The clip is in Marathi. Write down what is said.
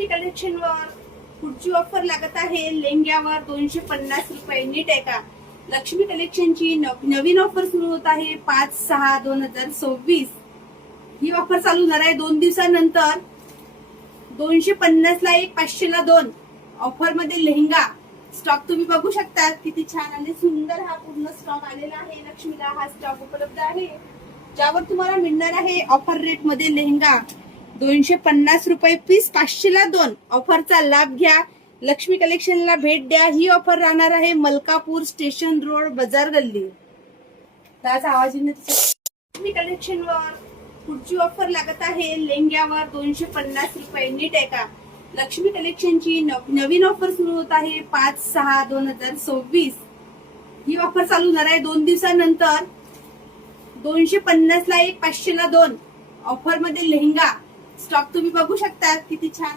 लक्ष्मी कलेक्शन वर पुढची ऑफर लागत आहे लेंग्यावर 250 रुपये. नीट आहे का? लक्ष्मी कलेक्शनची नवीन ऑफर सुरू होत आहे 5/6/2026. ही ऑफर चालू होणार आहे 2 दिवसानंतर. 250 ला 1, 500 ला 2. ऑफर मध्ये लेहंगा स्टॉक तुम्ही बघू शकता. किती छान आणि सुंदर हा पूर्ण स्टॉक आलेला आहे. लक्ष्मीला हा स्टॉक उपलब्ध आहे, ज्यावर तुम्हाला मिळणार आहे ऑफर रेट मध्ये लेहंगा 250 रुपये पीस, 500 ला 2. ऑफरचा लाभ घ्या. लक्ष्मी कलेक्शनला भेट द्या. ही ऑफर राहणार आहे मलकापूर स्टेशन रोड, बाजार गल्ली. त्याचा आवाज येईल. लक्ष्मी कलेक्शन वर पुढची ऑफर लागत आहे लेंग्यावर 250 रुपये. नीट आहे का? लक्ष्मी कलेक्शनची नवीन ऑफर सुरू होत आहे 5/6/2026. ही ऑफर चालू होणार आहे 2 दिवसानंतर. 250 ला 1, 500 ला 2. ऑफर मध्ये लेहंगा स्टॉक तुम्ही बघू शकता. किती छान